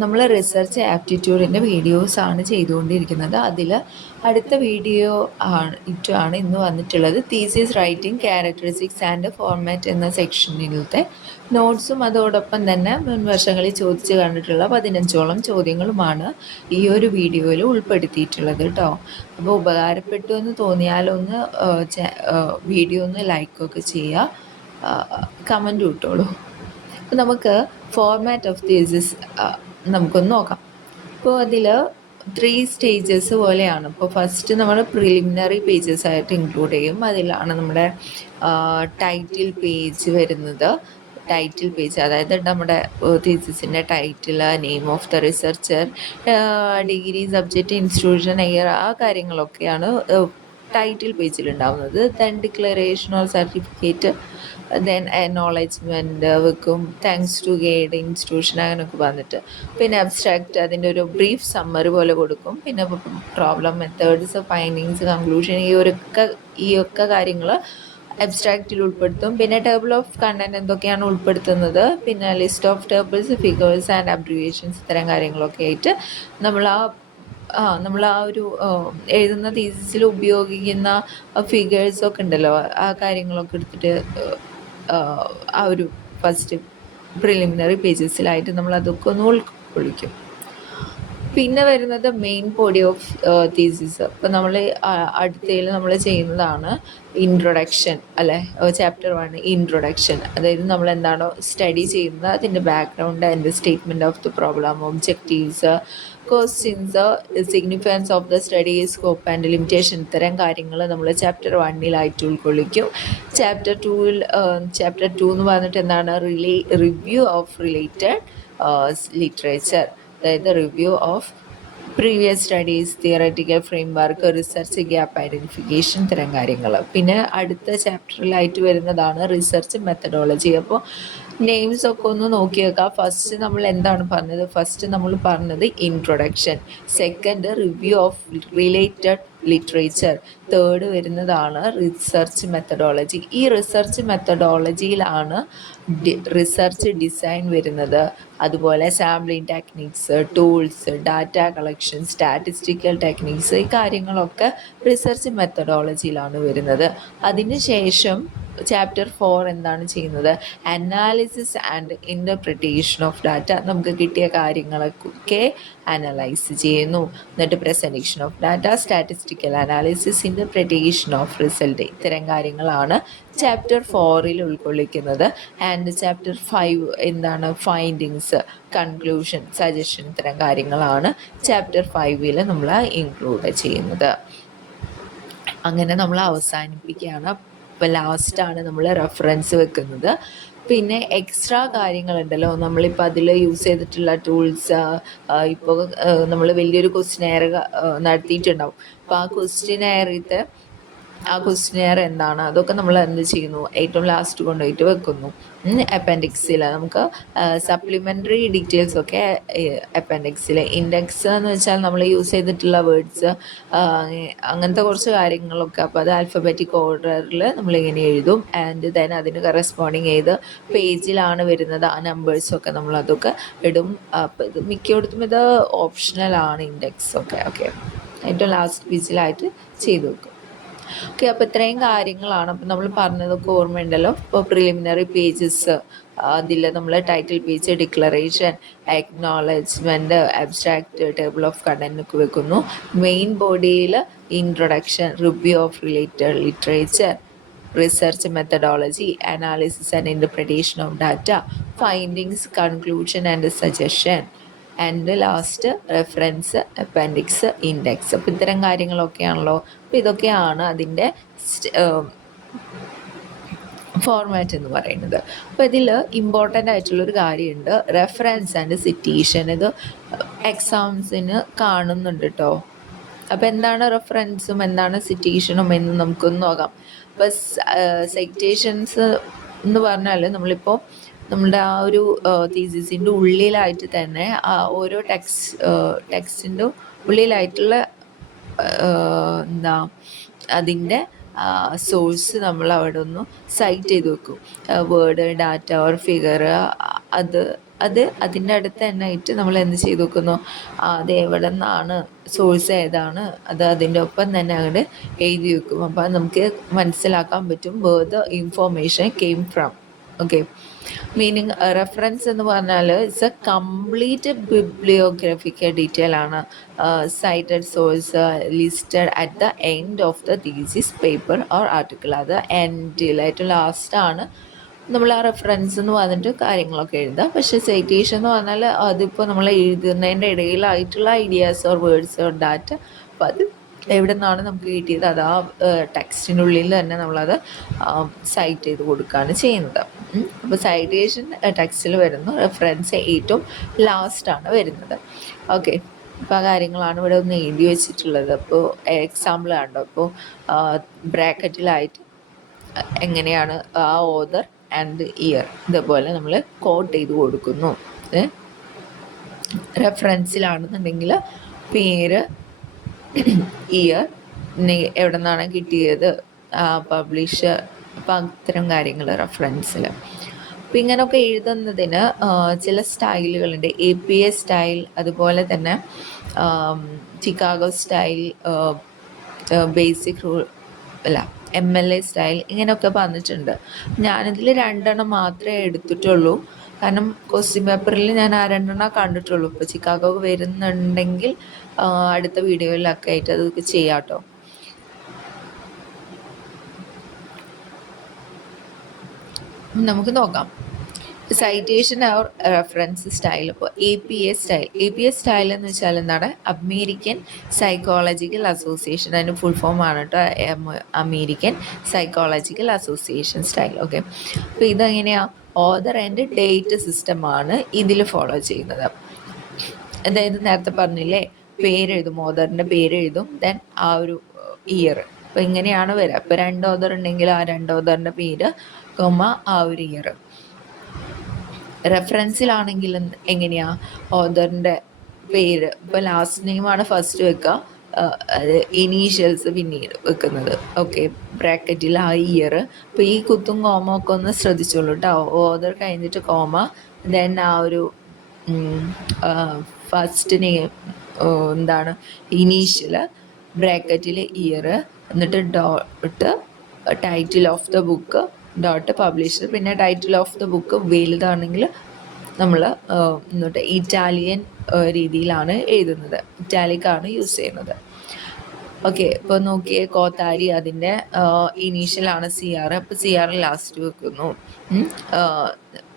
നമ്മൾ റിസർച്ച് ആപ്റ്റിറ്റ്യൂഡിൻ്റെ വീഡിയോസാണ് ചെയ്തുകൊണ്ടിരിക്കുന്നത്. അതിൽ അടുത്ത വീഡിയോ ആണ് ഇന്ന് വന്നിട്ടുള്ളത്. Thesis writing characteristics and format എന്ന സെക്ഷനിലത്തെ നോട്ട്സും അതോടൊപ്പം തന്നെ മുൻ വർഷങ്ങളിൽ ചോദിച്ച് കണ്ടിട്ടുള്ള 15ഓളം ചോദ്യങ്ങളുമാണ് ഈ ഒരു വീഡിയോയിൽ ഉൾപ്പെടുത്തിയിട്ടുള്ളത് കേട്ടോ. അപ്പോൾ ഉപകാരപ്പെട്ടു എന്ന് തോന്നിയാലൊന്ന് വീഡിയോ ഒന്ന് ലൈക്കൊക്കെ ചെയ്യുക, കമൻറ്റ് ഇട്ടോളൂ. അപ്പോൾ നമുക്ക് ഫോർമാറ്റ് ഓഫ് തീസിസ് നമുക്കൊന്ന് നോക്കാം. ഇപ്പോൾ അതിൽ 3 സ്റ്റേജസ് പോലെയാണ്. ഇപ്പോൾ ഫസ്റ്റ് നമ്മൾ പ്രിലിമിനറി പേജസ് ആയിട്ട് ഇൻക്ലൂഡ് ചെയ്യും. അതിലാണ് നമ്മുടെ ടൈറ്റിൽ പേജ് വരുന്നത്. ടൈറ്റിൽ പേജ് അതായത് നമ്മുടെ തീസിസിൻ്റെ title, name of the researcher, degree, subject, institution, year, ആ കാര്യങ്ങളൊക്കെയാണ് ടൈറ്റിൽ പേജിൽ ഉണ്ടാവുന്നത്. Then declaration or certificate, then acknowledgement വെക്കും, താങ്ക്സ് ടു ഗൈഡ് ഇൻസ്റ്റിറ്റ്യൂഷൻ, അങ്ങനെയൊക്കെ വന്നിട്ട് പിന്നെ അബ്സ്ട്രാക്റ്റ് അതിൻ്റെ ഒരു ബ്രീഫ് സമ്മറി പോലെ കൊടുക്കും. പിന്നെ പ്രോബ്ലം, മെത്തേഡ്സ്, ഫൈൻഡിങ്സ്, കൺക്ലൂഷൻ, ഈ ഒക്കെ കാര്യങ്ങൾ അബ്സ്ട്രാക്റ്റിൽ ഉൾപ്പെടുത്തും. പിന്നെ ടേബിൾ ഓഫ് കണ്ടൻറ്റ് എന്തൊക്കെയാണ് ഉൾപ്പെടുത്തുന്നത്, പിന്നെ list of tables, figures and abbreviations, ഇത്തരം കാര്യങ്ങളൊക്കെ ആയിട്ട് നമ്മൾ ആ ഒരു എഴുതുന്ന തീസിസിൽ ഉപയോഗിക്കുന്ന ഫിഗേഴ്സൊക്കെ ഉണ്ടല്ലോ, ആ കാര്യങ്ങളൊക്കെ എടുത്തിട്ട് ആ ഒരു ഫസ്റ്റ് പ്രിലിമിനറി പേജസിലായിട്ട് നമ്മൾ അതൊക്കെ ഒന്ന് ഉൾക്കൊള്ളിക്കും. പിന്നെ വരുന്നത് മെയിൻ ബോഡി ഓഫ് തീസിസ്. ഇപ്പം നമ്മൾ അടുത്തതിൽ നമ്മൾ ചെയ്യുന്നതാണ് ഇൻട്രൊഡക്ഷൻ, അല്ലേ? Chapter 1 introduction. അതായത് നമ്മൾ എന്താണോ സ്റ്റഡി ചെയ്യുന്നത് അതിൻ്റെ background and statement of the problem, objectives, questions, significance of the study, scope and limitation, ഇത്തരം കാര്യങ്ങൾ നമ്മൾ ചാപ്റ്റർ 1 ഉൾക്കൊള്ളിക്കും. ചാപ്റ്റർ 2 എന്ന് പറഞ്ഞിട്ട് എന്താണ്, റിവ്യൂ ഓഫ് റിലേറ്റഡ് ലിറ്ററേച്ചർ, അതായത് review of previous studies, theoretical framework, research gap identification, ഇത്തരം കാര്യങ്ങൾ. പിന്നെ അടുത്ത ചാപ്റ്ററിലായിട്ട് വരുന്നതാണ് റിസർച്ച് മെത്തഡോളജി. അപ്പോൾ നെയിംസ് ഒക്കെ ഒന്ന് നോക്കി വെക്കാം. ഫസ്റ്റ് നമ്മൾ എന്താണ് പറഞ്ഞത്? ഫസ്റ്റ് നമ്മൾ പറഞ്ഞത് introduction, second review of related literature, third വരുന്നതാണ് റിസർച്ച് മെത്തഡോളജി. ഈ റിസർച്ച് മെത്തഡോളജിയിലാണ് റിസർച്ച് ഡിസൈൻ വരുന്നത്. അതുപോലെ sampling techniques, tools, data collection, statistical techniques, ഈ കാര്യങ്ങളൊക്കെ റിസർച്ച് മെത്തഡോളജിയിലാണ് വരുന്നത്. അതിനുശേഷം ചാപ്റ്റർ 4 എന്താണ് ചെയ്യുന്നത്? Analysis and interpretation of data. നമുക്ക് കിട്ടിയ കാര്യങ്ങളൊക്കെ അനലൈസ് ചെയ്യുന്നു. എന്നിട്ട് presentation of data, statistical analysis, interpretation of result, ഇത്തരം കാര്യങ്ങളാണ് ചാപ്റ്റർ 4 ഉൾക്കൊള്ളിക്കുന്നത്. ആൻഡ് ചാപ്റ്റർ 5 എന്താണ്? ഫൈൻഡിങ്സ്, കൺക്ലൂഷൻ, സജഷൻ, ഇത്തരം കാര്യങ്ങളാണ് ചാപ്റ്റർ 5 നമ്മൾ ഇൻക്ലൂഡ് ചെയ്യുന്നത്. അങ്ങനെ നമ്മൾ അവസാനിപ്പിക്കുകയാണ്. ഇപ്പോൾ ലാസ്റ്റാണ് നമ്മൾ റെഫറൻസ് വെക്കുന്നത്. പിന്നെ എക്സ്ട്രാ കാര്യങ്ങളുണ്ടല്ലോ, നമ്മളിപ്പോൾ അതിൽ യൂസ് ചെയ്തിട്ടുള്ള ടൂൾസ്, ഇപ്പോൾ നമ്മൾ വലിയൊരു ക്വസ്റ്റ്യനെയർ നടത്തിയിട്ടുണ്ടാവും. അപ്പോൾ ആ ക്വസ്റ്റ്യനെയർ എന്താണ്, അതൊക്കെ നമ്മൾ എന്ത് ചെയ്യുന്നു? ഏറ്റവും ലാസ്റ്റ് കൊണ്ടുപോയിട്ട് വെക്കുന്നു. അപ്പൻഡിക്സിൽ നമുക്ക് സപ്ലിമെൻ്ററി ഡീറ്റെയിൽസ് ഒക്കെ അപ്പൻഡിക്സിൽ. ഇൻഡെക്സ് എന്ന് വെച്ചാൽ നമ്മൾ യൂസ് ചെയ്തിട്ടുള്ള വേർഡ്സ്, അങ്ങനത്തെ കുറച്ച് കാര്യങ്ങളൊക്കെ. അപ്പോൾ അത് ആൽഫബറ്റിക് ഓർഡറിൽ നമ്മളിങ്ങനെ എഴുതും. ആൻഡ് ദെൻ അതിന് കറസ്പോണ്ടിങ് ചെയ്ത് പേജിലാണ് വരുന്നത് ആ നമ്പേഴ്സൊക്കെ നമ്മളതൊക്കെ ഇടും. അപ്പോൾ ഇത് മിക്കയിടത്തും ഇത് ഓപ്ഷണലാണ്, ഇൻഡെക്സ് ഒക്കെ. ഓക്കെ, ഏറ്റവും ലാസ്റ്റ് പേജിലായിട്ട് ചെയ്ത് വെക്കും. ഓക്കെ, അപ്പോൾ ഇത്രയും കാര്യങ്ങളാണ്. അപ്പോൾ നമ്മൾ പറഞ്ഞതൊക്കെ ഓർമ്മയുണ്ടല്ലോ. ഇപ്പോൾ പ്രിലിമിനറി പേജസ്, അതിൽ നമ്മൾ title page, declaration, acknowledgement, abstract, table of content വെക്കുന്നു. മെയിൻ ബോഡിയിൽ introduction, review of related literature, research methodology, analysis and interpretation of data, findings, conclusion and suggestion, and last reference, appendix, index. അപ്പോൾ ഇത്തരം കാര്യങ്ങളൊക്കെയാണല്ലോ. അപ്പോൾ ഇതൊക്കെയാണ് അതിൻ്റെ format എന്ന് പറയുന്നത്. അപ്പോൾ ഇതിൽ ഇമ്പോർട്ടൻ്റ് ആയിട്ടുള്ളൊരു കാര്യമുണ്ട്, റെഫറൻസ് ആൻഡ് സിറ്റേഷൻ. ഇത് എക്സാംസിന് കാണുന്നുണ്ട് കേട്ടോ. അപ്പോൾ എന്താണ് റെഫറൻസും എന്താണ് സിറ്റേഷനും എന്ന് നമുക്കൊന്ന് നോക്കാം. അപ്പോൾ സൈറ്റേഷൻസ് എന്ന് പറഞ്ഞാൽ നമ്മളിപ്പോൾ നമ്മുടെ ആ ഒരു തീസിസിൻ്റെ ഉള്ളിലായിട്ട് തന്നെ ഓരോ ടെക്സ്റ്റിൻ്റെ ഉള്ളിലായിട്ടുള്ള അതിൻ്റെ സോഴ്സ് നമ്മൾ അവിടെ ഒന്ന് സൈറ്റ് ചെയ്ത് വെക്കും. വേർഡ്, ഡാറ്റ ഓർ ഫിഗർ, അത് അത് അതിൻ്റെ അടുത്ത് തന്നെ ആയിട്ട് നമ്മൾ എന്ത് ചെയ്ത് വെക്കുന്നു, അത് എവിടെ നിന്നാണ്, സോഴ്സ് ഏതാണ്, അത് അതിൻ്റെ ഒപ്പം തന്നെ അങ്ങോട്ട് എഴുതി വെക്കും. അപ്പോൾ നമുക്ക് മനസ്സിലാക്കാൻ പറ്റും where the information came from. Okay, meaning reference എന്ന് പറഞ്ഞാൽ it's a complete bibliographical detail ആണ്. Cited source listed at the end of the thesis paper or article. അത് എൻഡിൽ ഏറ്റവും ലാസ്റ്റാണ് നമ്മൾ ആ റെഫറൻസ് എന്ന് പറഞ്ഞിട്ട് കാര്യങ്ങളൊക്കെ എഴുതുക. പക്ഷേ സൈറ്റേഷൻ എന്ന് പറഞ്ഞാൽ അതിപ്പോൾ നമ്മൾ എഴുതുന്നതിൻ്റെ ഇടയിലായിട്ടുള്ള ideas or words or data, അപ്പോൾ അത് എവിടെ നിന്നാണ് നമുക്ക് കിട്ടിയത് അത് ആ ടെക്സ്റ്റിനുള്ളിൽ തന്നെ നമ്മളത് സൈറ്റ് ചെയ്ത് കൊടുക്കുകയാണ് ചെയ്യുന്നത്. അപ്പോൾ സൈറ്റേഷൻ ടെക്സ്റ്റിൽ വരുന്നു, റെഫറൻസ് ഏറ്റവും ലാസ്റ്റാണ് വരുന്നത്. ഓക്കെ, അപ്പോൾ ആ കാര്യങ്ങളാണ് ഇവിടെ ഒന്ന് എഴുതി വെച്ചിട്ടുള്ളത്. അപ്പോൾ എക്സാമ്പിൾ കണ്ടോ, അപ്പോൾ ബ്രാക്കറ്റിലായിട്ട് എങ്ങനെയാണ് ആ ഓതർ ആൻഡ് ഇയർ ഇതേപോലെ നമ്മൾ കോട്ട് ചെയ്ത് കൊടുക്കുന്നു. റെഫറൻസിലാണെന്നുണ്ടെങ്കിൽ പേര്, ഇയർ, എവിടെ നിന്നാണ് കിട്ടിയത്, പബ്ലിഷർ, അപ്പം അത്തരം കാര്യങ്ങൾ റെഫറൻസിൽ. അപ്പം ഇങ്ങനെയൊക്കെ എഴുതുന്നതിന് ചില സ്റ്റൈലുകളുണ്ട്. APA സ്റ്റൈൽ, അതുപോലെ തന്നെ ചിക്കാഗോ സ്റ്റൈൽ, ബേസിക് റൂൾ അല്ല MLA സ്റ്റൈൽ, ഇങ്ങനെയൊക്കെ പറഞ്ഞിട്ടുണ്ട്. ഞാനിതിൽ 2 മാത്രമേ എടുത്തിട്ടുള്ളൂ. കാരണം ക്വസ്റ്റ്യൻ പേപ്പറിൽ ഞാൻ ആ 2 കണ്ടിട്ടുള്ളൂ. ഇപ്പോൾ ചിക്കാഗോ വരുന്നുണ്ടെങ്കിൽ അടുത്ത വീഡിയോയിലൊക്കെ ആയിട്ട് അതൊക്കെ ചെയ്യാം കേട്ടോ. നമുക്ക് നോക്കാം സൈറ്റേഷൻ ഓർ റെഫറൻസ് സ്റ്റൈൽ. ഇപ്പോൾ APA സ്റ്റൈൽ എന്ന് വെച്ചാൽ എന്താണ്, അമേരിക്കൻ സൈക്കോളജിക്കൽ അസോസിയേഷൻ, അതിൻ്റെ ഫുൾ ഫോം ആണ് കേട്ടോ, American psychological association style. Okay, അപ്പോൾ ഇതെങ്ങനെയാണ്, ഓതർ ആൻഡ് ഡേറ്റ് സിസ്റ്റമാണ് ഇതിൽ ഫോളോ ചെയ്യുന്നത്. അതായത് നേരത്തെ പറഞ്ഞില്ലേ, പേരെഴുതും, ഓതറിൻ്റെ പേരെഴുതും, ദെൻ ആ ഒരു ഇയർ. അപ്പോൾ ഇങ്ങനെയാണ് വരിക. ഇപ്പോൾ 2 ഓതർ ഉണ്ടെങ്കിൽ ആ 2 ഓതറിൻ്റെ പേര്, ആ ഒരു ഇയർ. റെഫറൻസിലാണെങ്കിൽ എങ്ങനെയാ, ഓതറിൻ്റെ പേര്, ഇപ്പോൾ ലാസ്റ്റ് നെയിമാണ് ഫസ്റ്റ് വെക്കുക, ഇനീഷ്യൽസ് പിന്നീട് വെക്കുന്നത്. ഓക്കെ, ബ്രാക്കറ്റിൽ ആ ഇയർ. അപ്പോൾ ഈ കുത്തും കോമ ഒക്കെ ഒന്ന് ശ്രദ്ധിച്ചോളൂ കേട്ടോ. ഓതർ കഴിഞ്ഞിട്ട് കോമ, ദെൻ ആ ഒരു ഫസ്റ്റ് നെയിം എന്താണ്, ഇനീഷ്യൽ, ബ്രാക്കറ്റിൽ ഇയർ, എന്നിട്ട് dot, title of the book, dot publisher. പിന്നെ ടൈറ്റിൽ ഓഫ് ദ ബുക്ക് വലുതാണെങ്കിൽ നമ്മൾ എന്നിട്ട് ഇറ്റാലിയൻ രീതിയിലാണ് എഴുതുന്നത്, ഇറ്റാലിക്കാണ് യൂസ് ചെയ്യുന്നത്. ഓക്കെ, ഇപ്പോൾ നോക്കിയേ, കോത്താരി, അതിൻ്റെ ഇനീഷ്യലാണ് CR. അപ്പോൾ CR ലാസ്റ്റ് വെക്കുന്നു,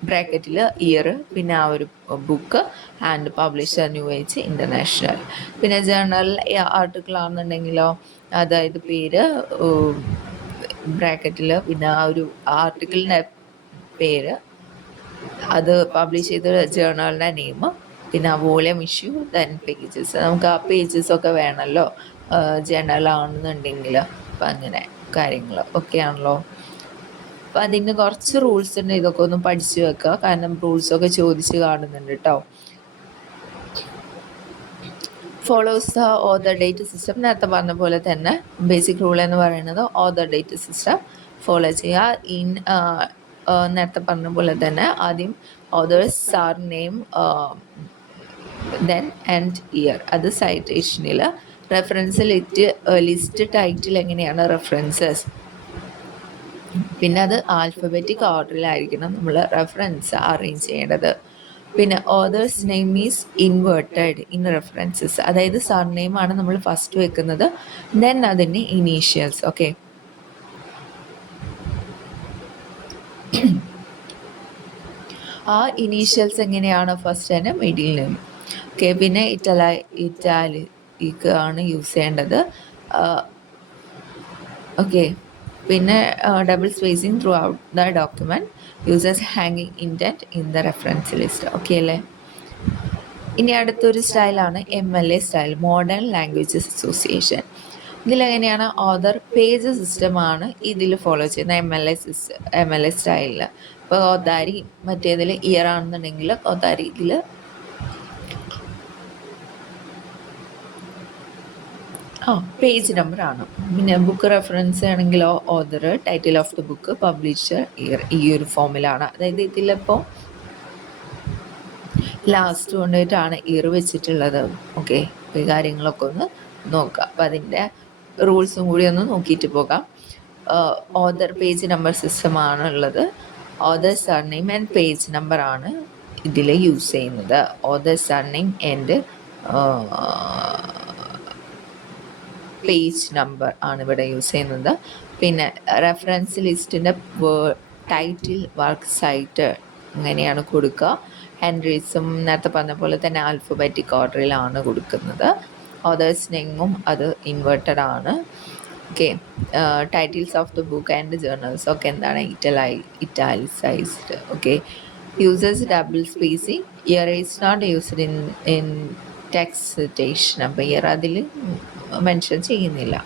ബ്രാക്കറ്റിൽ ഇയർ, പിന്നെ ആ ഒരു book and publisher new age international. പിന്നെ ജേർണൽ ആർട്ടിക്കിൾ ആണെന്നുണ്ടെങ്കിലോ, അതായത് പേര്, ബ്രാക്കറ്റിൽ, പിന്നെ ആ ഒരു ആർട്ടിക്കിളിൻ്റെ പേര്, അത് പബ്ലിഷ് ചെയ്ത ജേർണലിൻ്റെ നെയിം, പിന്നെ ആ വോളിയം ഇഷ്യൂ, ദെൻ പേജസ്. നമുക്ക് ആ പേജസൊക്കെ വേണമല്ലോ ജേർണലാണെന്നുണ്ടെങ്കിൽ. അപ്പം അങ്ങനെ കാര്യങ്ങൾ ഒക്കെ ആണല്ലോ. അപ്പം അതിന് കുറച്ച് റൂൾസ് ഉണ്ട്, ഇതൊക്കെ ഒന്ന് പഠിച്ചു വെക്കുക, കാരണം റൂൾസൊക്കെ ചോദിച്ച് കാണുന്നുണ്ട് കേട്ടോ. Follows the author date system. നേരത്തെ പറഞ്ഞ പോലെ തന്നെ ബേസിക് റൂൾ എന്ന് പറയുന്നത് ഓതർ ഡേറ്റ് സിസ്റ്റം ഫോളോ ചെയ്യുക. നേരത്തെ പറഞ്ഞ പോലെ തന്നെ ആദ്യം authors, surname, then and year, അത് സൈറ്റേഷനിൽ. റെഫറൻസ് ലിസ്റ്റ് ടൈറ്റിൽ എങ്ങനെയാണ് റെഫറൻസസ്, പിന്നെ അത് ആൽഫബറ്റിക് ഓർഡറിലായിരിക്കണം നമ്മൾ റെഫറൻസ് അറേഞ്ച് ചെയ്യേണ്ടത്. പിന്നെ authors name is inverted in references, അതായത് സാർ നെയിമാണ് നമ്മൾ ഫസ്റ്റ് വെക്കുന്നത്, ദെൻ അതിൻ്റെ ഇനീഷ്യൽസ്. ഓക്കെ, ആ ഇനീഷ്യൽസ് എങ്ങനെയാണ്, ഫസ്റ്റ് തന്നെ മിഡിൽ നെയിം. ഓക്കെ, പിന്നെ ഇറ്റാലിക് ആണ് യൂസ് ചെയ്യേണ്ടത്. ഓക്കെ, പിന്നെ double spacing throughout the document, users ഹാങ്ങിങ് indent in the reference list. Okay അല്ലേ. ഇനി അടുത്തൊരു സ്റ്റൈലാണ് MLA style, modern languages association. ഇതിലെങ്ങനെയാണ്, ഓതർ പേജ് സിസ്റ്റമാണ് ഇതിൽ ഫോളോ ചെയ്യുന്ന MLA സ്റ്റൈലിൽ. ഇപ്പോൾ കോത്താരി മറ്റേതിൽ ഇയർ ആണെന്നുണ്ടെങ്കിൽ കോത്താരി ഇതിൽ പേജ് നമ്പർ ആണ്. പിന്നെ ബുക്ക് റെഫറൻസ് ആണെങ്കിലോ author, title of the book, publisher, year, ഈ ഒരു ഫോമിലാണ്. അതായത് ഇതിലിപ്പോൾ ലാസ്റ്റ് കൊണ്ടുപോയിട്ടാണ് ഇയർ വെച്ചിട്ടുള്ളത്. ഓക്കെ, ഈ കാര്യങ്ങളൊക്കെ ഒന്ന് നോക്കാം. അപ്പം അതിൻ്റെ റൂൾസും കൂടി ഒന്ന് നോക്കിയിട്ട് പോകാം. ഓതർ പേജ് നമ്പർ സിസ്റ്റമാണ് ഉള്ളത്. Author surname and page number ആണ് ഇതിൽ യൂസ് ചെയ്യുന്നത്. Author surname and page number ആണ് ഇവിടെ യൂസ് ചെയ്യുന്നത്. പിന്നെ റെഫറൻസ് ലിസ്റ്റിൻ്റെ ടൈറ്റിൽ, വർക്ക് സൈറ്റ് ഇങ്ങനെയാണ് കൊടുക്കുക. ഹെൻറീസും നേരത്തെ പറഞ്ഞ പോലെ തന്നെ ആൽഫബറ്റിക് ഓർഡറിലാണ് കൊടുക്കുന്നത്. ഓതേഴ്സ് നെയിമും അത് ഇൻവേർട്ടഡ് ആണ്. Okay, titles of the book and journals ഒക്കെ എന്താണ് italicised. Okay, users double spacing, year is not used in text citation. അപ്പോൾ ഇയർ അതിൽ മെൻഷൻ ചെയ്യുന്നില്ല.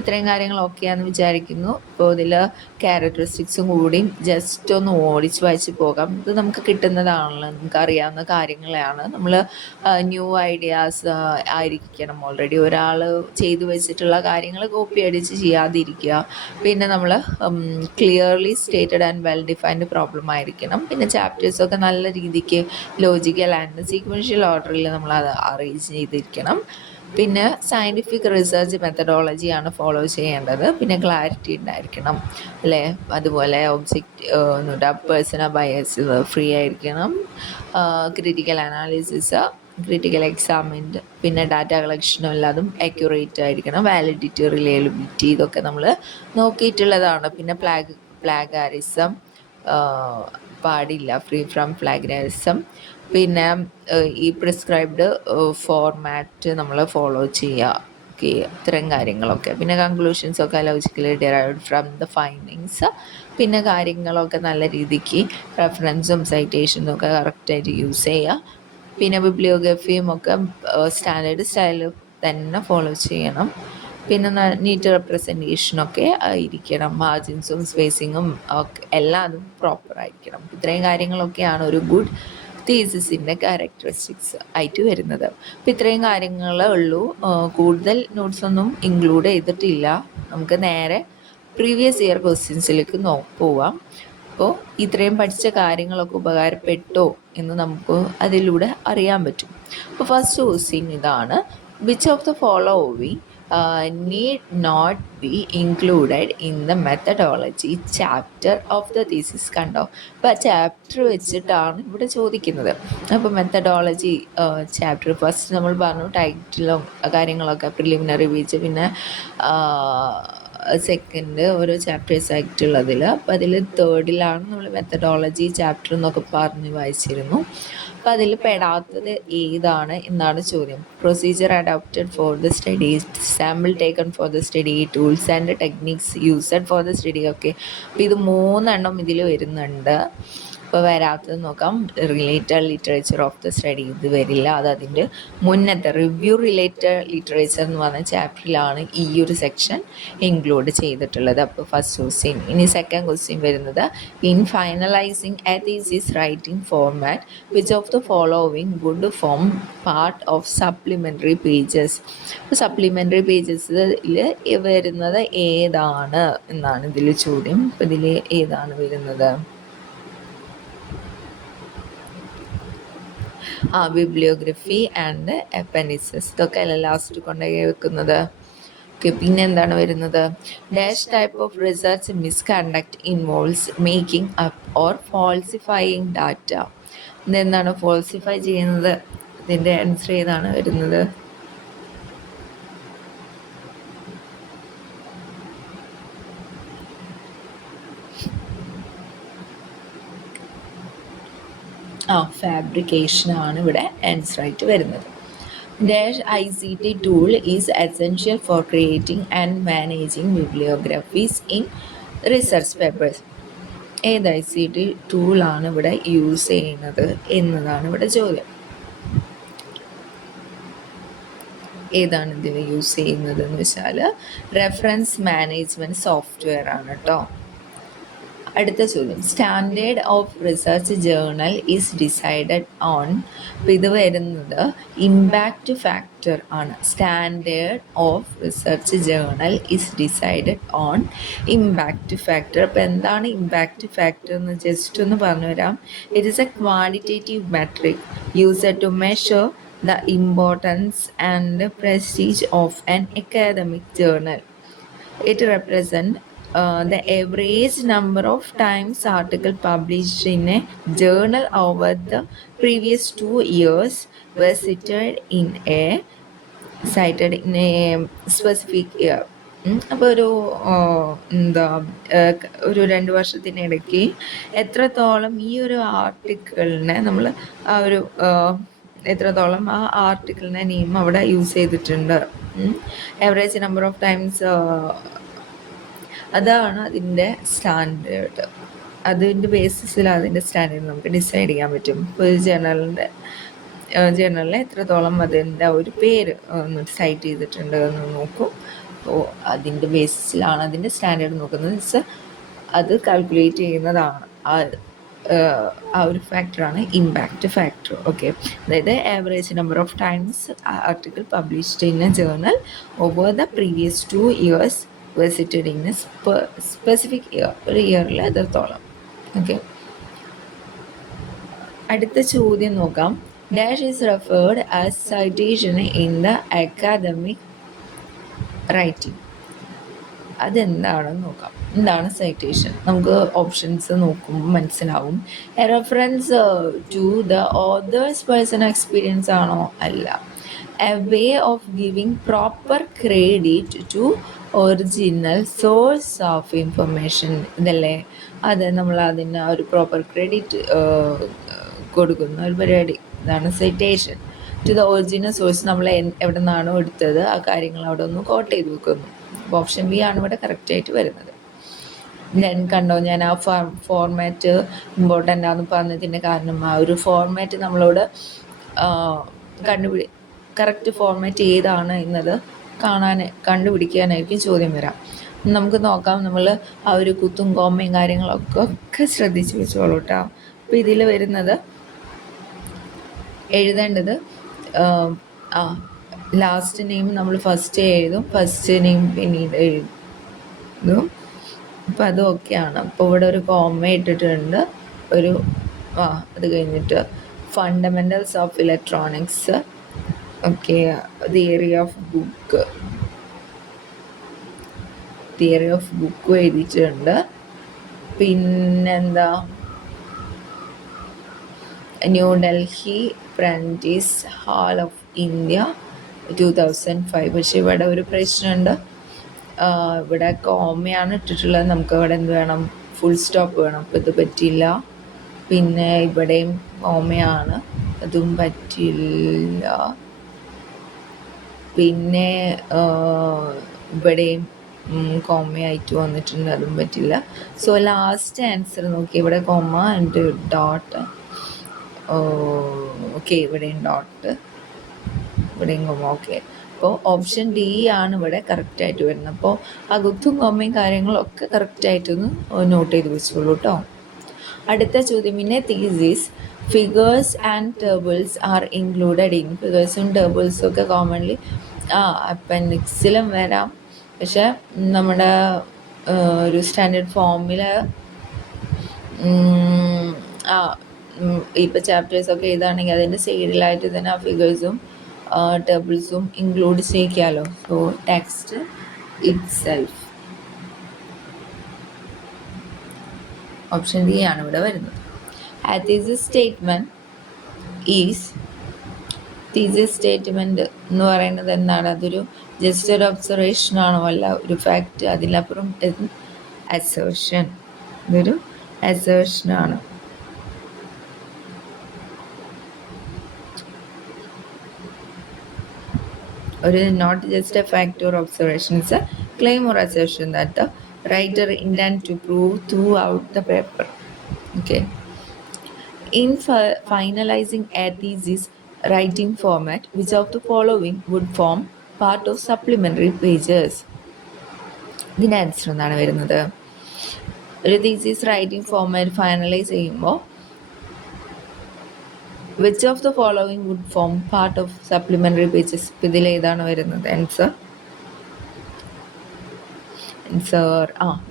ഇത്രയും കാര്യങ്ങൾ ഓക്കെയാണെന്ന് വിചാരിക്കുന്നു. ഇപ്പോൾ ഇതിൽ ക്യാരക്ടറിസ്റ്റിക്സും കൂടി ജസ്റ്റ് ഒന്ന് ഓടിച്ച് വായിച്ച് പോകാം. ഇത് നമുക്ക് കിട്ടുന്നതാണല്ലോ, നമുക്ക് അറിയാവുന്ന കാര്യങ്ങളാണ്. നമ്മൾ ന്യൂ ഐഡിയാസ് ആയിരിക്കണം. ഓൾറെഡി ഒരാൾ ചെയ്തു വെച്ചിട്ടുള്ള കാര്യങ്ങൾ കോപ്പി അടിച്ച് ചെയ്യാതിരിക്കുക. പിന്നെ നമ്മൾ clearly stated and well defined problem ആയിരിക്കണം. പിന്നെ ചാപ്റ്റേഴ്സൊക്കെ നല്ല രീതിക്ക് ലോജിക്കൽ ആൻഡ് സീക്വൻഷ്യൽ ഓർഡറിൽ നമ്മൾ അത് അറേഞ്ച് ചെയ്തിരിക്കണം. പിന്നെ സയൻറ്റിഫിക് റിസർച്ച് മെത്തഡോളജിയാണ് ഫോളോ ചെയ്യേണ്ടത്. പിന്നെ ക്ലാരിറ്റി ഉണ്ടായിരിക്കണം അല്ലേ. അതുപോലെ പേഴ്സണൽ ബയസ് ഫ്രീ ആയിരിക്കണം. ക്രിട്ടിക്കൽ അനാലിസിസ്, ക്രിട്ടിക്കൽ എക്സാമിൻഡ്, പിന്നെ ഡാറ്റ കളക്ഷനും എല്ലാതും അക്യുറേറ്റ് ആയിരിക്കണം. വാലിഡിറ്റി, റിലയബിലിറ്റി ഇതൊക്കെ നമ്മൾ നോക്കിയിട്ടുള്ളതാണ്. പിന്നെ പ്ലാഗാരിസം പാടില്ല, ഫ്രീ ഫ്രം പ്ലാഗാരിസം. പിന്നെ ഈ പ്രിസ്ക്രൈബ്ഡ് ഫോർമാറ്റ് നമ്മൾ ഫോളോ ചെയ്യുക. ഓക്കെ, ഇത്തരം കാര്യങ്ങളൊക്കെ. പിന്നെ കൺക്ലൂഷൻസൊക്കെ logically derived from the findings. പിന്നെ കാര്യങ്ങളൊക്കെ നല്ല രീതിക്ക് റെഫറൻസും സൈറ്റേഷനും ഒക്കെ കറക്റ്റായിട്ട് യൂസ് ചെയ്യുക. പിന്നെ ബിബ്ലിയോഗ്രഫിയും ഒക്കെ സ്റ്റാൻഡേർഡ് സ്റ്റൈൽ തന്നെ ഫോളോ ചെയ്യണം. പിന്നെ നീറ്റ് റെപ്രസെൻറ്റേഷനൊക്കെ ആയിരിക്കണം. മാർജിൻസും സ്പേസിങ്ങും ഒക്കെ എല്ലാതും പ്രോപ്പറായിരിക്കണം. ഇത്രയും കാര്യങ്ങളൊക്കെയാണ് ഒരു ഗുഡ് തീസിസിൻ്റെ ക്യാരക്ടറിസ്റ്റിക്സ് ആയിട്ട് വരുന്നത്. അപ്പോൾ ഇത്രയും കാര്യങ്ങളേ ഉള്ളൂ. കൂടുതൽ നോട്ട്സൊന്നും ഇൻക്ലൂഡ് ചെയ്തിട്ടില്ല. നമുക്ക് നേരെ പ്രീവിയസ് ഇയർ ക്വസ്റ്റ്യൻസിലേക്ക് പോവാം. അപ്പോൾ ഇത്രയും പഠിച്ച കാര്യങ്ങളൊക്കെ ഉപകാരപ്പെട്ടോ എന്ന് നമുക്ക് അതിലൂടെ അറിയാൻ പറ്റും. അപ്പോൾ ഫസ്റ്റ് ക്വസ്റ്റ്യൻ ഇതാണ്: which of the following need not be included in the methodology chapter of the thesis. കണ്ടോ, അപ്പോൾ ആ ചാപ്റ്റർ വെച്ചിട്ടാണ് ഇവിടെ ചോദിക്കുന്നത്. അപ്പോൾ മെത്തഡോളജി ചാപ്റ്റർ ഫസ്റ്റ് നമ്മൾ പറഞ്ഞു, ടൈറ്റിലും കാര്യങ്ങളൊക്കെ പ്രിലിമിനറി പേജ്, പിന്നെ സെക്കൻഡ് ഓരോ ചാപ്റ്റേഴ്സ് ആയിട്ടുള്ളതിൽ. അപ്പോൾ അതിൽ തേർഡിലാണ് നമ്മൾ മെത്തഡോളജി ചാപ്റ്റർ എന്നൊക്കെ പറഞ്ഞ് വായിച്ചിരുന്നു. അപ്പോൾ അതിൽ പെടാത്തത് ഏതാണ് എന്നാണ് ചോദ്യം. Procedure adopted for the study, sample taken for the study, tools and techniques used for the study. Okay, അപ്പോൾ ഇത് 3 ഇതിൽ വരുന്നുണ്ട്. ഇപ്പോൾ വരാത്തത് നോക്കാം. Related literature of the study ഇത് വരില്ല. അത് അതിൻ്റെ മുന്നത്തെ റിവ്യൂ റിലേറ്റഡ് ലിറ്ററേച്ചർ എന്ന് പറഞ്ഞ ചാപ്റ്ററിലാണ് ഈ ഒരു സെക്ഷൻ ഇൻക്ലൂഡ് ചെയ്തിട്ടുള്ളത്. അപ്പോൾ ഫസ്റ്റ് ക്വസ്റ്റ്യൻ. ഇനി സെക്കൻഡ് ക്വസ്റ്റ്യൻ വരുന്നത്: in finalising a thesis writing format, which of the following would form part of supplementary pages. Supplementary പേജസിൽ വരുന്നത് ഏതാണ് എന്നാണ് ഇതിൽ ചോദ്യം. അപ്പോൾ ഇതിൽ ഏതാണ് വരുന്നത്? Bibliography and appendices. ഇതൊക്കെ അല്ല ലാസ്റ്റ് കൊണ്ടുപോയി വെക്കുന്നത്. ഓക്കെ, പിന്നെ എന്താണ് വരുന്നത്? Dash type of research misconduct involves making up or falsifying data. ഇതെന്താണ് ഫോൾസിഫൈ ചെയ്യുന്നത്? ഇതിൻ്റെ ആൻസർ ഏതാണ് വരുന്നത്? ഫാബ്രിക്കേഷനാണ് ഇവിടെ ആൻസർ ആയിട്ട് വരുന്നത്. Dash ICT tool is essential for creating and managing bibliographies in research papers. ഏത് ICT ടൂളാണ് ഇവിടെ യൂസ് ചെയ്യുന്നത് എന്നതാണ് ഇവിടെ ചോദ്യം. ഏതാണ് ഇതിൽ യൂസ് ചെയ്യുന്നത് എന്ന് വെച്ചാൽ റെഫറൻസ് മാനേജ്മെൻറ്റ് സോഫ്റ്റ്വെയർ ആണ് കേട്ടോ. അടുത്ത ചോദ്യം, standard of research journal is decided on. അപ്പോൾ ഇത് വരുന്നത് ഇമ്പാക്റ്റ് ഫാക്ടർ ആണ്. Standard of research journal is decided on impact factor. അപ്പോൾ എന്താണ് ഇമ്പാക്റ്റ് ഫാക്ടർ എന്ന് ജസ്റ്റ് ഒന്ന് പറഞ്ഞുതരാം. It is a quantitative metric used to measure the importance and prestige of an academic journal. It represents the average number of times article published in a journal over the previous 2 years were cited in a specific year. അപ്പോൾ ഒരു 2 വർഷത്തിനിടയ്ക്ക് എത്രത്തോളം ഈ ഒരു ആർട്ടിക്കിളിനെ നമ്മൾ എത്രത്തോളം ആ ആർട്ടിക്കിളിനെ name അവിടെ use ചെയ്തിട്ടുണ്ട്. ആവറേജ് നമ്പർ ഓഫ് ടൈംസ്, അതാണ് അതിൻ്റെ സ്റ്റാൻഡേർഡ്. അതിൻ്റെ ബേസിസിൽ അതിൻ്റെ സ്റ്റാൻഡേർഡ് നമുക്ക് ഡിസൈഡ് ചെയ്യാൻ പറ്റും. ഇപ്പോൾ ഒരു ജേർണലിൽ എത്രത്തോളം അതിൻ്റെ ഒരു പേര് സൈറ്റ് ചെയ്തിട്ടുണ്ട് എന്ന് നോക്കും. അപ്പോൾ അതിൻ്റെ ബേസിസിലാണ് അതിൻ്റെ സ്റ്റാൻഡേർഡ് നോക്കുന്നത്. അത് കാൽക്കുലേറ്റ് ചെയ്യുന്നതാണ് ആ ഒരു ഫാക്ടറാണ് ഇമ്പാക്റ്റ് ഫാക്ടർ. ഓക്കെ, അതായത് average number of times article published in a journal over the previous 2 years visited in a specific year, ഒരു ഇയറിൽ എത്രത്തോളം. ഓക്കെ, അടുത്ത ചോദ്യം നോക്കാം. Dash is referred as citation in the academic writing. അതെന്താണെന്ന് നോക്കാം. എന്താണ് സൈറ്റേഷൻ? നമുക്ക് ഓപ്ഷൻസ് നോക്കുമ്പോൾ മനസ്സിലാവും. A reference to the authors personal experience ആണോ? അല്ല. A way of giving proper credit to original source of information, ഇതല്ലേ? അത് നമ്മൾ അതിന് ഒരു പ്രോപ്പർ ക്രെഡിറ്റ് കൊടുക്കുന്ന ഒരു പരിപാടി, ഇതാണ് citation. To the original source, നമ്മൾ എവിടെ നിന്നാണോ എടുത്തത് ആ കാര്യങ്ങൾ അവിടെ ഒന്ന് കോട്ട് ചെയ്ത് വെക്കുന്നു. അപ്പോൾ ഓപ്ഷൻ ബി ആണ് ഇവിടെ കറക്റ്റായിട്ട് വരുന്നത്. ഞാൻ കണ്ടോ, ഞാൻ ആ ഫോർമാറ്റ് ഇമ്പോർട്ടൻ്റ് ആണെന്ന് പറഞ്ഞതിൻ്റെ കാരണം ആ ഒരു ഫോർമാറ്റ് നമ്മളോട് കറക്റ്റ് ഫോർമാറ്റ് ഏതാണ് എന്നത് കണ്ടുപിടിക്കാനായിരിക്കും ചോദ്യം വരാം. നമുക്ക് നോക്കാം. നമ്മൾ ആ ഒരു കുത്തും കോമയും കാര്യങ്ങളൊക്കെ ശ്രദ്ധിച്ച് വെച്ചോളൂ കേട്ടോ. അപ്പോൾ ഇതിൽ വരുന്നത് എഴുതേണ്ടത് ലാസ്റ്റ് നെയിം നമ്മൾ ഫസ്റ്റ് എഴുതും, ഫസ്റ്റ് നെയിം പിന്നീട് എഴുതും. അപ്പോൾ അതൊക്കെയാണ്. അപ്പോൾ ഇവിടെ ഒരു കോമ ഇട്ടിട്ടുണ്ട്, അത് കഴിഞ്ഞിട്ട് fundamentals of electronics, okay, theory of book എഴുതിയിട്ടുണ്ട്. പിന്നെന്താ, New Delhi Prentice Hall of India 2005. പക്ഷേ ഇവിടെ ഒരു പ്രശ്നമുണ്ട്, ഇവിടെ കോമയാണ് ഇട്ടിട്ടുള്ളത്. നമുക്ക് ഇവിടെ എന്ത് വേണം? ഫുൾ സ്റ്റോപ്പ് വേണം. അപ്പോൾ ഇത് പറ്റില്ല. പിന്നെ ഇവിടെയും കോമയാണ്, അതും പറ്റില്ല. പിന്നെ ഇവിടെയും കോമയായിട്ട് വന്നിട്ടുണ്ട്, അതും പറ്റില്ല. സോ ലാസ്റ്റ് ആൻസർ നോക്കി, ഇവിടെ കോമ ആൻഡ് ഡോട്ട്. ഓക്കെ, ഇവിടെയും ഡോട്ട്, ഇവിടെയും കോമ. ഓക്കെ, അപ്പോൾ ഓപ്ഷൻ ഡി ആണ് ഇവിടെ കറക്റ്റായിട്ട് വരുന്നത്. അപ്പോൾ ആ കുത്തും കോമയും കാര്യങ്ങളൊക്കെ കറക്റ്റായിട്ടൊന്ന് നോട്ട് ചെയ്ത് വെച്ചോളൂ കേട്ടോ. അടുത്ത ചോദ്യം, പിന്നെ thesis figures and tables are included in. ഫിഗേഴ്സും ടേബിൾസും ഒക്കെ കോമൺലി അപ്പൻഡിക്സിലും വരാം. പക്ഷെ നമ്മുടെ ഒരു സ്റ്റാൻഡേർഡ് ഫോമിൽ ഇപ്പോൾ ചാപ്റ്റേഴ്സൊക്കെ എഴുതുകയാണെങ്കിൽ അതിൻ്റെ സൈഡിലായിട്ട് തന്നെ ആ ഫിഗേഴ്സും ടേബിൾസും ഇൻക്ലൂഡ് ചെയ്യിക്കാമല്ലോ. So text itself, option D ആണ് ഇവിടെ വരുന്നത്. തീസിസ് സ്റ്റേറ്റ്മെൻറ്റ് എന്ന് പറയുന്നത് എന്താണ്? അതൊരു ജസ്റ്റ് ഒരു ഒബ്സർവേഷൻ ആണോ? അല്ല, ഒരു ഫാക്റ്റ്. അതിലപ്പുറം അസേർഷൻ, ഇതൊരു അസേർഷനാണ്. Or not just a fact or observation, it's a claim or assertion that the writer intends to prove throughout the paper. Okay. In finalizing a thesis writing format, which of the following would form part of supplementary pages? ഇതിൻ്റെ answer എന്താണ് വരുന്നത്? ഒരു thesis writing format finalise ചെയ്യുമ്പോൾ which of the following would form part of supplementary pages? ഇതിൽ ഏതാണ് വരുന്നത് answer?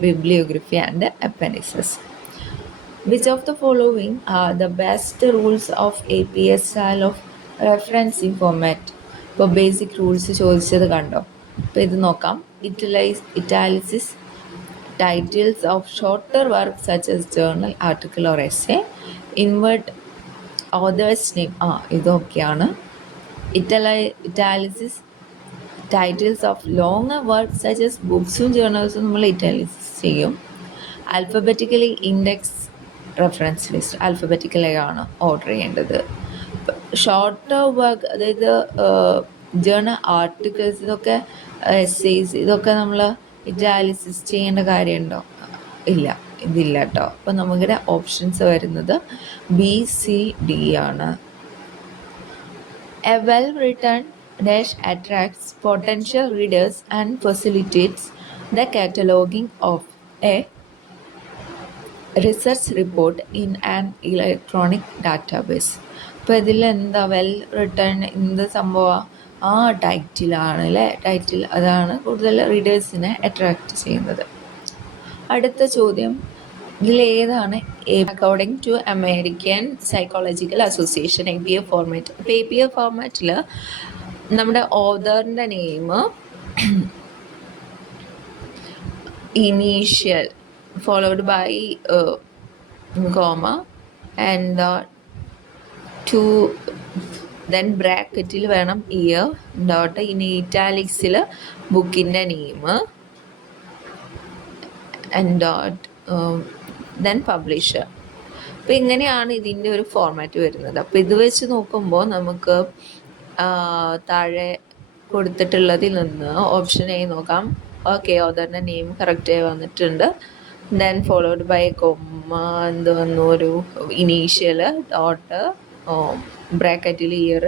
Bibliography and appendices. Which of the following are the best rules of APS style of referencing format? ഇപ്പോൾ basic rules ചോദിച്ചത് കണ്ടോ? അപ്പോൾ ഇത് നോക്കാം. Italicises titles of shorter work such as journal, article or essay. Invert author's name, ഇതൊക്കെയാണ്. Italicises titles of longer work such as ബുക്സും ജേർണൽസും നമ്മൾ ഇറ്റാലിസിസ് ചെയ്യും. Alphabetically index reference list alphabetically ആണ് ഓർഡർ ചെയ്യേണ്ടത്. ഷോർട്ടർ വർക്ക്, അതായത് ജേർണൽ ആർട്ടിക്കിൾസ്, ഇതൊക്കെ essays, ഇതൊക്കെ നമ്മൾ ഇറ്റാലിസിസ് ചെയ്യേണ്ട കാര്യമുണ്ടോ? ഇല്ല, ഇതില്ല കേട്ടോ. അപ്പോൾ നമുക്കിവിടെ ഓപ്ഷൻസ് വരുന്നത് ബി, സി, ഡി ആണ്. A well-written dash attracts potential readers and facilitates the cataloging of a research report in an electronic database. അപ്പോൾ ഇതിൽ എന്താ വെൽ റിട്ടേൺ എന്ത് സംഭവം? ടൈറ്റിലാണ് അല്ലേ? ടൈറ്റിൽ അതാണ് കൂടുതൽ റീഡേഴ്സിനെ അട്രാക്റ്റ് ചെയ്യുന്നത്. അടുത്ത ചോദ്യം, ഇതിലേതാണ് according to American psychological association APA format? അപ്പോൾ APA ഫോർമാറ്റിൽ നമ്മുടെ ഓതറിൻ്റെ name, initial followed by comma and to then ബ്രാക്കറ്റിൽ വേണം ഇയർ ഡോട്ട്, ഇനി ഇറ്റാലിക്സിൽ ബുക്കിൻ്റെ name and dot then publisher. അപ്പോൾ ഇങ്ങനെയാണ് ഇതിൻ്റെ ഒരു ഫോർമാറ്റ് വരുന്നത്. അപ്പോൾ ഇത് വെച്ച് നോക്കുമ്പോൾ നമുക്ക് താഴെ കൊടുത്തിട്ടുള്ളതിൽ നിന്ന് ഓപ്ഷൻ എ നോക്കാം. ഓക്കെ, ഓതറിൻ്റെ നെയിം കറക്റ്റായി വന്നിട്ടുണ്ട്. ദെൻ ഫോളോഡ് ബൈ കൊമ്മ, എന്ത് വന്നു, ഒരു ഇനീഷ്യൽ ഡോട്ട്, ബ്രാക്കറ്റിൽ ഇയർ,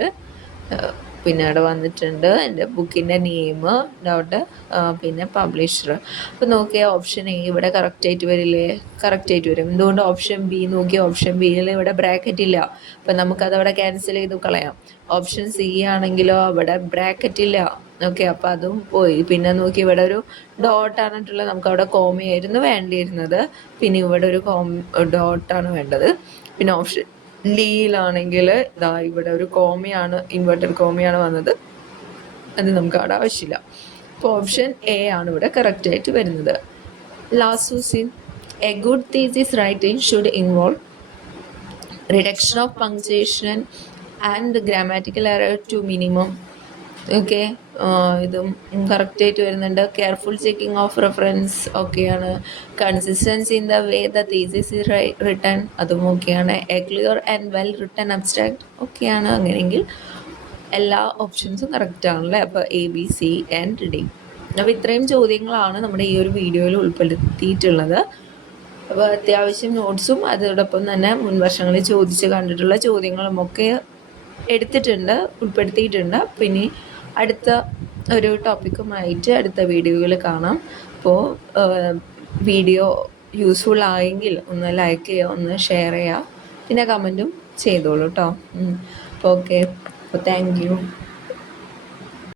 പിന്നെ അവിടെ വന്നിട്ടുണ്ട് എൻ്റെ ബുക്കിൻ്റെ നെയിം ഡോട്ട്, പിന്നെ പബ്ലിഷർ. അപ്പോൾ നോക്കിയാൽ ഓപ്ഷൻ എ ഇവിടെ കറക്റ്റായിട്ട് വരില്ലേ? കറക്റ്റായിട്ട് വരും. എന്തുകൊണ്ട്? ഓപ്ഷൻ ബി നോക്കിയാൽ ഓപ്ഷൻ ബിയിൽ ഇവിടെ ബ്രാക്കറ്റ് ഇല്ല. അപ്പം നമുക്കതവിടെ ക്യാൻസൽ ചെയ്ത് കളയാം. ഓപ്ഷൻ സി ആണെങ്കിലോ അവിടെ ബ്രാക്കറ്റ് ഇല്ല. ഓക്കെ, അപ്പോൾ അതും പോയി. പിന്നെ നോക്കി ഇവിടെ ഒരു ഡോട്ടാണിട്ടുള്ളത്, നമുക്ക് അവിടെ കോമയായിരുന്നു വേണ്ടിയിരുന്നത്, പിന്നെ ഇവിടെ ഒരു ഡോട്ടാണ് വേണ്ടത്. പിന്നെ ഓപ്ഷൻ ഡിയിലാണെങ്കിൽ ഇതാ ഇവിടെ ഒരു കോമയാണ്, ഇൻവെർട്ടഡ് കോമയാണ് വന്നത്, അത് നമുക്ക് അവിടെ ആവശ്യമില്ല. അപ്പോൾ ഓപ്ഷൻ എ ആണ് ഇവിടെ കറക്റ്റായിട്ട് വരുന്നത്. Last, a good thesis writing should involve reduction of punctuation and grammatical error to minimum. Okay, ഇതും കറക്റ്റായിട്ട് വരുന്നുണ്ട്. കെയർഫുൾ ചെക്കിംഗ് ഓഫ് റെഫറൻസ് ഓക്കെയാണ്. Consistency in the way the thesis is written, അതും ഓക്കെയാണ്. A clear and well written abstract ഓക്കെയാണ്. അങ്ങനെയെങ്കിൽ എല്ലാ ഓപ്ഷൻസും കറക്റ്റാണല്ലേ. അപ്പോൾ A, B, C and D. അപ്പോൾ ഇത്രയും ചോദ്യങ്ങളാണ് നമ്മുടെ ഈ ഒരു വീഡിയോയിൽ ഉൾപ്പെടുത്തിയിട്ടുള്ളത്. അപ്പോൾ അത്യാവശ്യം നോട്ട്സും അതോടൊപ്പം തന്നെ മുൻ വർഷങ്ങളിൽ ചോദിച്ച് കണ്ടിട്ടുള്ള ചോദ്യങ്ങളും ഒക്കെ ഉൾപ്പെടുത്തിയിട്ടുണ്ട്. പിന്നെ അടുത്ത ഒരു ടോപ്പിക്കുമായിട്ട് അടുത്ത വീഡിയോയിൽ കാണാം. അപ്പോൾ വീഡിയോ യൂസ്ഫുൾ ആയെങ്കിൽ ഒന്ന് ലൈക്ക് ചെയ്യുക, ഒന്ന് ഷെയർ ചെയ്യുക, പിന്നെ കമൻറ്റും ചെയ്തോളൂ കേട്ടോ. അപ്പോൾ ഓക്കെ, അപ്പോൾ താങ്ക് യു.